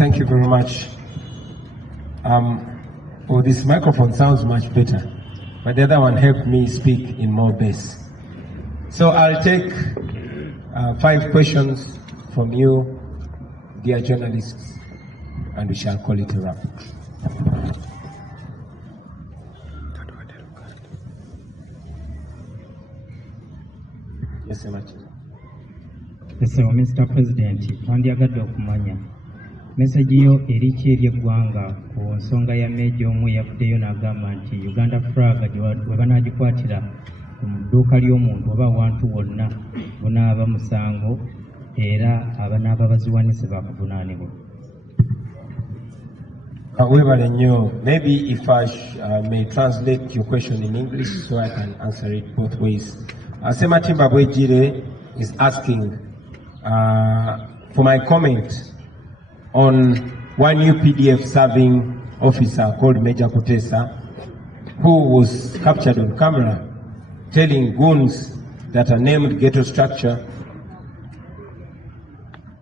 Thank you very much. Oh, this microphone sounds much better, but the other one helped me speak in more bass. So I'll take 5 questions from you, dear journalists, and we shall call it a wrap. Yes, sir. Yes, sir, Mr. President, twandyagadde okumanya message yo eriki eri eggwanga ku nsonga ya meeja omu yavuddeyo n'agamba nti Uganda flag bwe banaagikwatira mu dduuka ly'omuntu oba awantu wonna bunaaba musango era abanaaba baziwanise bakuvunaanibwa. Maybe if I may translate your question in English so I can answer it both ways. Sematimba Bwejire is asking for my comment on one UPDF serving officer called Major Kuteesa, who was captured on camera telling goons that are named ghetto structure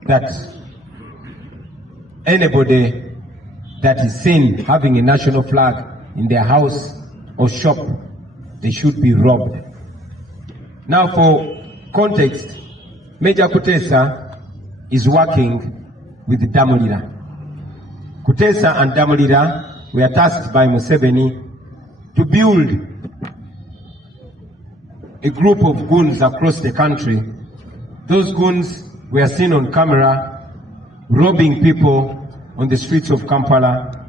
that anybody that is seen having a national flag in their house or shop, they should be robbed. Now, for context, Major Kuteesa is working with Damulira. Kuteesa and Damulira were tasked by Museveni to build a group of goons across the country. Those goons were seen on camera robbing people on the streets of Kampala,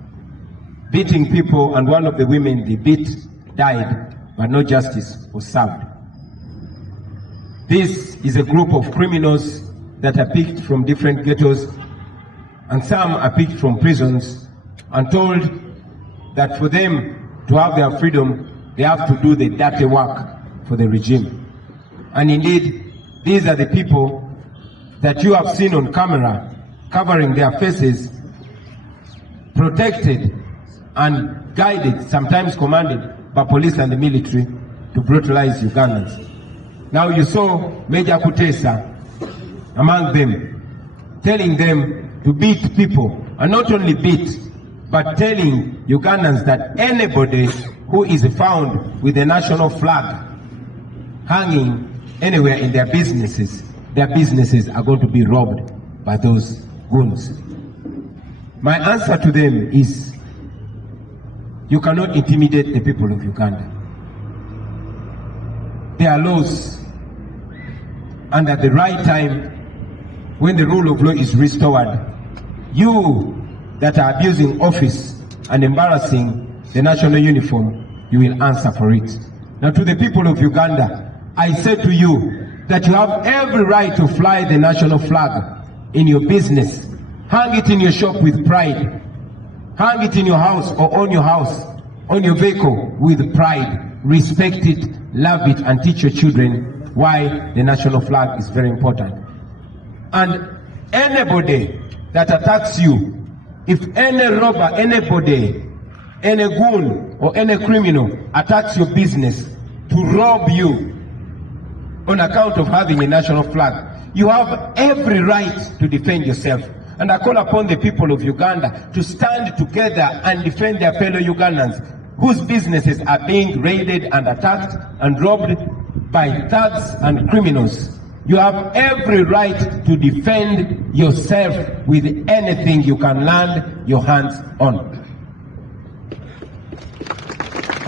beating people, and one of the women they beat died, but no justice was served. This is a group of criminals that are picked from different ghettos, and some are picked from prisons and told that for them to have their freedom, they have to do the dirty work for the regime. And indeed, these are the people that you have seen on camera covering their faces, protected and guided, sometimes commanded by police and the military to brutalize Ugandans. Now you saw Major Kuteesa among them, telling them to beat people, and not only beat, but telling Ugandans that anybody who is found with the national flag hanging anywhere in their businesses are going to be robbed by those goons. My answer to them is, you cannot intimidate the people of Uganda. There are laws, and at the right time, when the rule of law is restored, you that are abusing office and embarrassing the national uniform, you will answer for it. Now, to the people of Uganda, I say to you that you have every right to fly the national flag in your business. Hang it in your shop with pride. Hang it in your house or on your house, on your vehicle with pride. Respect it, love it, and teach your children why the national flag is very important. And anybody that attacks you, if any robber, anybody, any goon or any criminal attacks your business to rob you on account of having a national flag, you have every right to defend yourself. And I call upon the people of Uganda to stand together and defend their fellow Ugandans whose businesses are being raided and attacked and robbed by thugs and criminals. You have every right to defend yourself with anything you can land your hands on.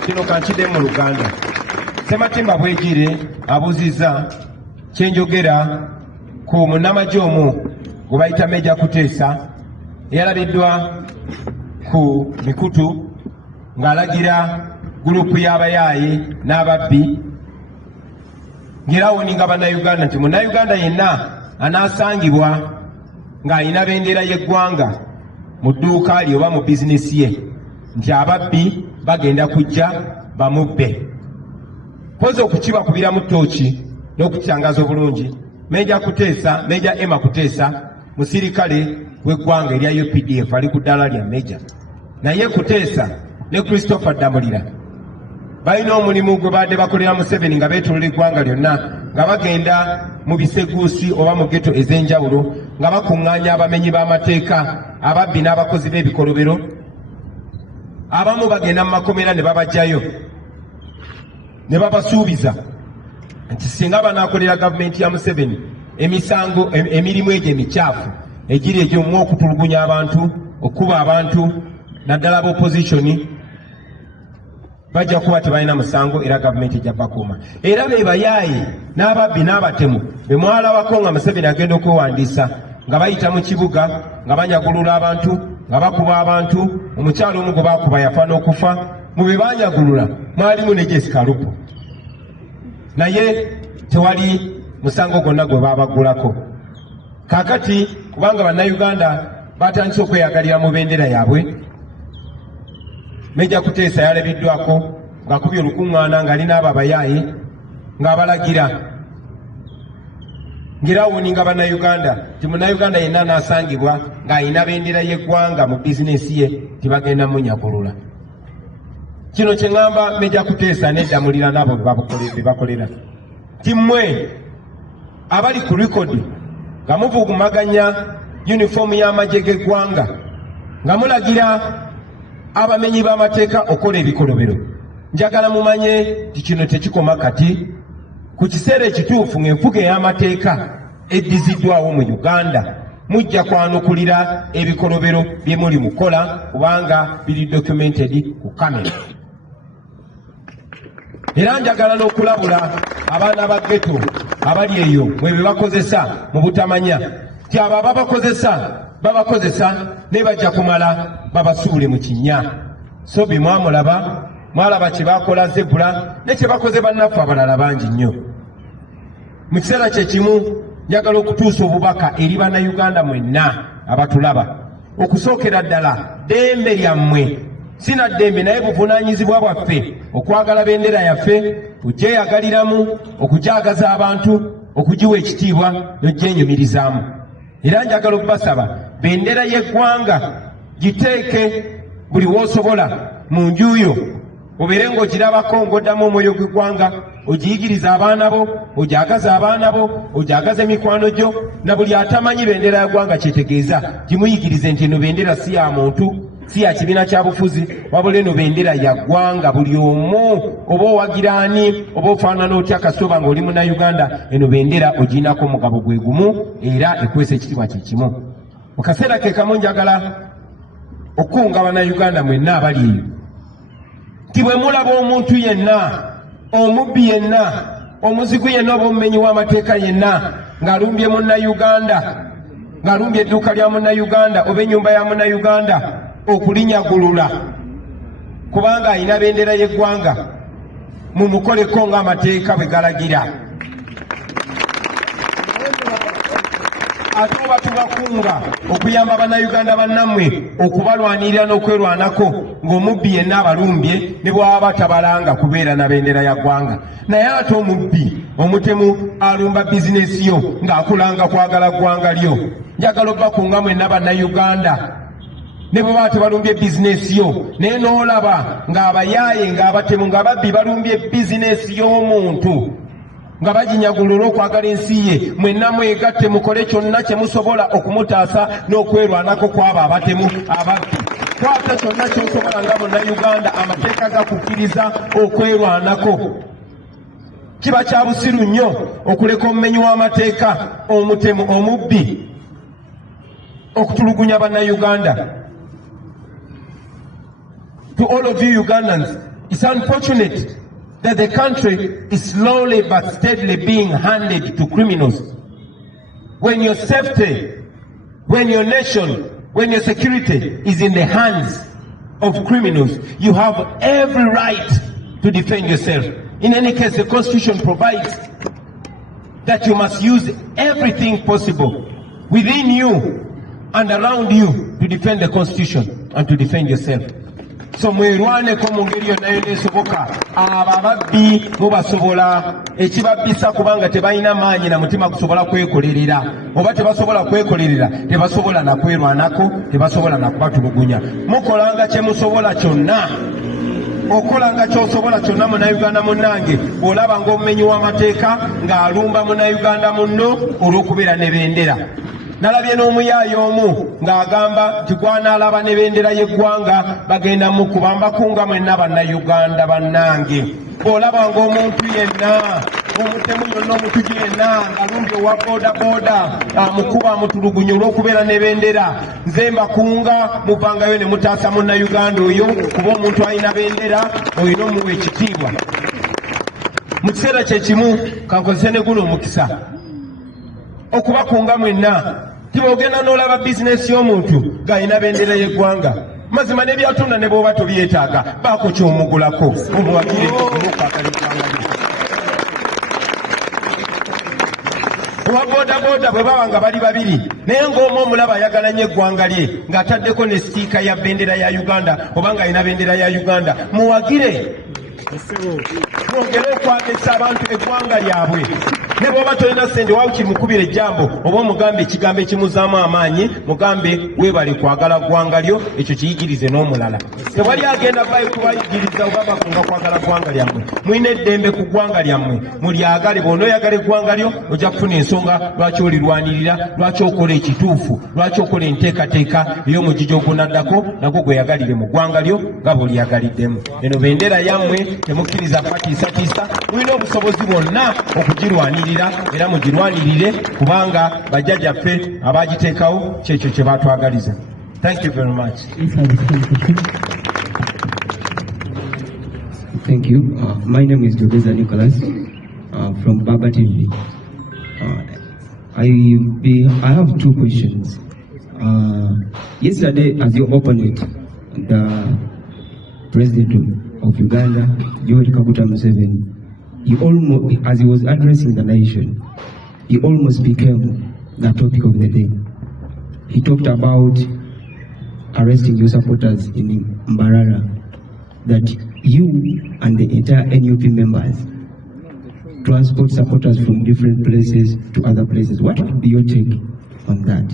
Kino kanchide mu Uganda. Sematimba Bwejire abuziza kyenjogera ku munnamagye omu gwe bayita Major Kuteesa eyalabiddwa ku mikutu ng'alagira gurupu y'abayaaye n'ababbi ng'erawoninga bannayuganda nti munnayuganda yenna anaasangibwa ng'alina bendera y'eggwanga mu dduuka lye oba mu bizinesi ye nti ababbi bagenda kujja bamubbe. Poza okukibakubira mu ttooki n'okukyangaza obulungi, Major Kuteesa, Major Emma Kuteesa, musirikale w'eggwanga erya UPDF ali ku ddaala lya Major. Naye Kuteesa ne Christopher Damulira balina omulimu gwe badde bakolera Museveni nga beetolola eggwanga lyonna nga bagenda mu biseguusi oba mu geto ez'enjawulo nga bakuŋŋaanya abamenyi b'amateeka ababbi n'abakozi b'ebikolobero. Abamu bagenda mu makomera ne babajjayo ne babasuubiza nti singa banaakolera gavumenti ya Museveni emisango emirimu egyo emicaafu egiri egy'omu okutulugunya abantu, okuba abantu naddala ab'opozitioni, bajja kuba tebalina musango era gavumenti ejja bakuuma. Era be bayaaye n'ababbi n'abatemu be mwalabako nga Museveni agenda okwewandiisa nga bayita mu kibuga nga banyagulula abantu nga bakuba abantu. Omukyalo omu gwe baakuba yafa n'okufa. Mu be banyagulula mwalimu ne Jessica Lupo, naye tewali musango gwonna gwe baabagulako. Kaakati kubanga bannayuganda batandise okweyagalira mu bendera yaabwe, Meja Kuteesa yalabiddwako ng'akubye olukuŋŋaana ng'alina abo abayaaye ng'abalagira ng'erawuninga bannayuganda nti munnayuganda yenna n'asangibwa ng'alina bendera y'eggwanga mu bizinesi ye tibagenda munyagulula. Kino kye ŋŋamba Meja Kuteesa n'eddamulira n'abo be bakolera ti mmwe abali ku likodi nga muvugumaganya yunifoomu y'amagye g'eggwanga nga mulagira abamenyi b'amateeka okola ebikolobero, njagala mumanye nti kino tekikoma kati. Ku kiseera ekituufu ng'enfuga ey'amateeka eddiziddwawo mu Uganda mujja kwanukulira ebikolobero bye muli mukola kubanga biri documented ku kamera. Era njagala n'okulabula abaana ba ghetto abali eyo bwe bakozesa mu butamanya ti abo babakozesa ne bajja kumala babasuule mu kinnya. Ensobi mwalaba kye bakola Zebula ne kye bakoze bannaffe abalala bangi nnyo. Mu kiseera kye kimu njagala okutuusa obubaka eri bannayuganda mwenna abatulaba. Okusookera ddala ddembe lyammwe sina ddembe naye buvunaanyizibwa bwaffe okwagala bendera yaffe, ogyeyagaliramu, okugyagaza abantu, okugiwa ekitiibwa n'ogyenyumirizaamu. Era njagala okubasaba bendera y'eggwanga giteeke buli w'osobola mu njuyo, obeere ng'ogirabako ng'oddamu omwoyo gw'eggwanga, ogiyigiriza abaana bo, ogyagaza abaana bo, ogyagaza emikwano gyo, na buli atamanyi bendera y'eggwanga kyetegeeza gimuyigirize nti eno bendera si ya muntu, si ya kibiina kya bufuzi, wabula eno bendera ya ggwanga. Buli omu oba owagiraani oba ofaanana otya kasooba ng'oli munnayuganda, eno bendera ogiinako omugabo gwe gumu era ekwesa ekitiibwa kye kimu. Mu kaseera ke kamu njagala okukunga bannayuganda mwenna abali eyo nti bwe mulaba omuntu yenna, omubbi yenna, omuzigu yenna oba omumenyi w'amateeka yenna ng'alumbye munnayuganda, ng'alumbye edduuka lya munnayuganda oba ennyumba ya munnayuganda, okulinyagulula kubanga alina bendera y'eggwanga, mumukoleko ng'amateeka bwe galagira. Ate oba tubakunga okuyamba bannayuganda bannammwe okubalwanirira n'okwerwanako ng'omubbi yenna abalumbye ne bw'aba tabalanga kubeera na bendera ya ggwanga. Naye ate omubbi omutemu alumba bizinesi yo ng'akulanga kwagala ggwanga lyo. Njagala obakunga mwenna bannayuganda ne bwe baba tebalumbye bizinesi yo naye n'olaba ng'abayaaye ng'abatemu ng'ababbi balumbye bizinesi y'omuntu nga baginyagulula okwagala ensi ye, mwenna mwegatte mukole kyonna kye musobola okumutaasa n'okwerwanako kw'abo abatemu ababbi. Kwata kyonna ky'osobola nga munnayuganda amateeka gakukkiriza okwerwanako. Kiba kya busiru nnyo okuleka omumenyi w'amateeka, omutemu, omubbi okutulugunya bannayuganda. To all of you Ugandans, it's unfortunate that the country is slowly but steadily being handed to criminals. When your safety, when your nation, when your security is in the hands of criminals, you have every right to defend yourself. In any case, the Constitution provides that you must use everything possible within you and around you to defend the Constitution and to defend yourself. So mwerwaneko mu ngeri yonna esoboka. Abo ababbi mubasobola, ekibabbisa kubanga tebalina maanyi na mutima gusobola kwekolerera, oba tebasobola kwekolerera tebasobola na kwerwanako, tebasobola na kubatulugunya. Mukolanga kye musobola kyonna okolanga ky'osobola kyonna munnayuganda munnange olaba ng'omumenyi w'amateeka ng'alumba munnayuganda munno olw'okubeera ne bendera. Nalabye n'omuyaayi omu ng'agamba nti gwanaalaba ne bendera y'eggwanga bagenda mukuba mbakunga mwenna bannayuganda bannange. Olaba ng'omuntu yenna omutemu yonna omutuju yenna ng'alumbye owa boodabooda amukuba amutulugunya olw'okubeera ne bendera. Nze mbakunga muvangayo ne mutaasa munnayuganda oyo kuba omuntu alina bendera olina omuwa ekitiibwa. Mu kiseera kye kimu kankozese ne guno omukisa okubakunga mwenna tibogenda n'olaba bizinesi y'omuntu ng'alina bendera y'eggwanga. Mazima n'ebyatunda ne bw'oba tobyetaaga baako ky'omugulako omuwagire olw'okwagala eggwanga lye. Owa boodabooda bwe baba nga bali babiri naye ng'omu omulaba ayagala nnyo eggwanga lye ng'ataddeko ne sitiika ya bendera ya Uganda oba ng'alina bendera ya Uganda, muwagire mwongere okwagisa abantu eggwanga lyabwe. Ne bw'oba tolina ssente waawukiri mukubira ejjambo oba omugambe ekigambo ekimuzaamu amaanyi, mugambe weebale kwagala ggwanga lyo, ekyo kiyigirize n'omulala. Tewali agenda kubayigiriza oba bakunga kwagala ggwanga lyammwe. Mulina eddembe ku ggwanga lyammwe, mulyagale. Bw'onooyagala eggwanga lyo ojja kufuna ensonga lwaki olirwanirira, lwaki okola ekituufu, lwaki okola enteekateeka ey'omugigi ogunaddako nagwo gweyagalire mu ggwanga lyo nga bw'olyagaliddemu. Eno bendera yammwe temukkiriza kwatiisatiisa, mulina obusobozi bwonna okugirwanirira era mugirwanirire kubanga bajjajjaffe abagiteekawo kyekyo kye baatwagaliza. Thank you very much. Thank you. My name is Kuteesa Nicholas from Baba TV. I have two questions. Yesterday, as you opened it, the President of Uganda, Yoweri Kaguta Museveni, he almost, as he was addressing the nation, he almost became the topic of the day. He talked about arresting your supporters in Mbarara, that you and the entire NUP members transport supporters from different places to other places. What would be your take on that?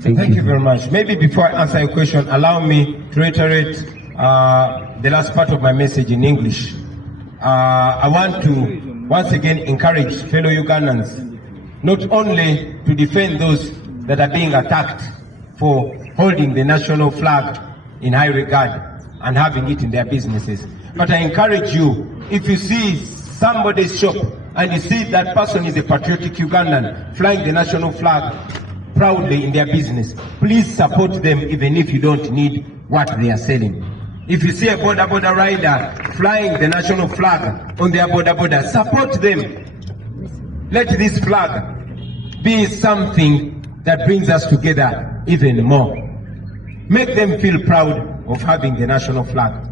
Thank you very much. Maybe before I answer your question, allow me to reiterate the last part of my message in English. I want to once again encourage fellow Ugandans not only to defend those that are being attacked for holding the national flag in high regard and having it in their businesses, but I encourage you, if you see somebody's shop and you see that person is a patriotic Ugandan flying the national flag proudly in their business, please support them even if you don't need what they are selling. If you see a border rider flying the national flag on their border, support them. Let this flag be something that brings us together even more. Make them feel proud of having the national flag.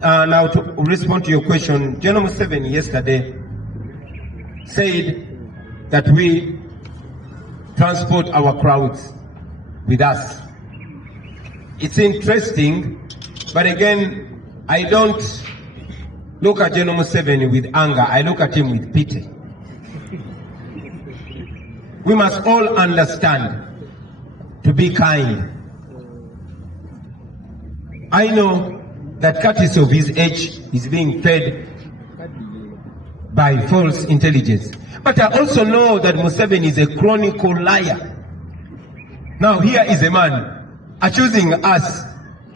Now to respond to your question, General Museveni yesterday said that we transport our crowds with us. It's interesting. But again, I don't look at General Museveni with anger. I look at him with pity. We must all understand to be kind. I know that courtesy of his age is being fed by false intelligence. But I also know that Museveni is a chronicle liar. Now here is a man accusing us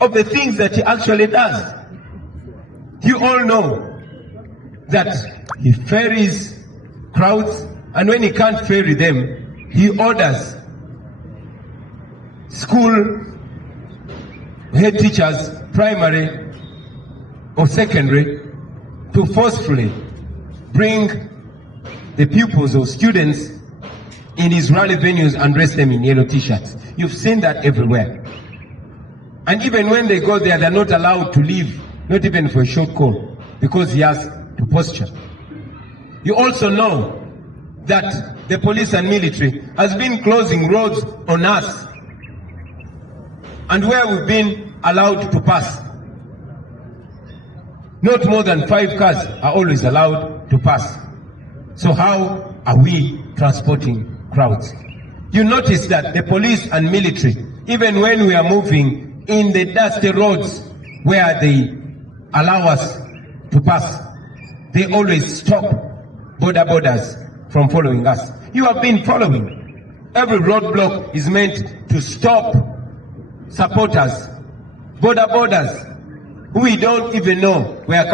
of the things that he actually does. You all know that he ferries crowds, and when he can't ferry them, he orders school head teachers, primary or secondary, to forcefully bring the pupils or students in his rally venues and dress them in yellow t-shirts. You've seen that everywhere. And even when they go there, they're not allowed to leave, not even for a short call, because he has to posture. You also know that the police and military has been closing roads on us, and where we've been allowed to pass, not more than 5 cars are always allowed to pass. So how are we transporting crowds? You notice that the police and military, even when we are moving in the dusty roads where they allow us to pass. They always stop borders from following us. You have been following. Every roadblock is meant to stop supporters, borders, who we don't even know where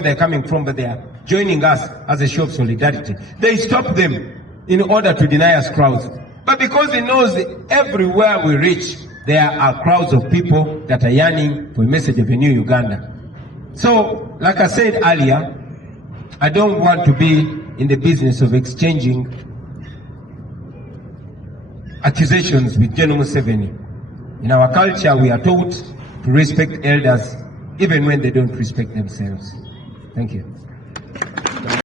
they're coming from, but they are joining us as a show of solidarity. They stop them in order to deny us crowds. But because he knows everywhere we reach, there are crowds of people that are yearning for a message of a new Uganda. So, like I said earlier, I don't want to be in the business of exchanging accusations with General Museveni. In our culture, we are taught to respect elders even when they don't respect themselves. Thank you.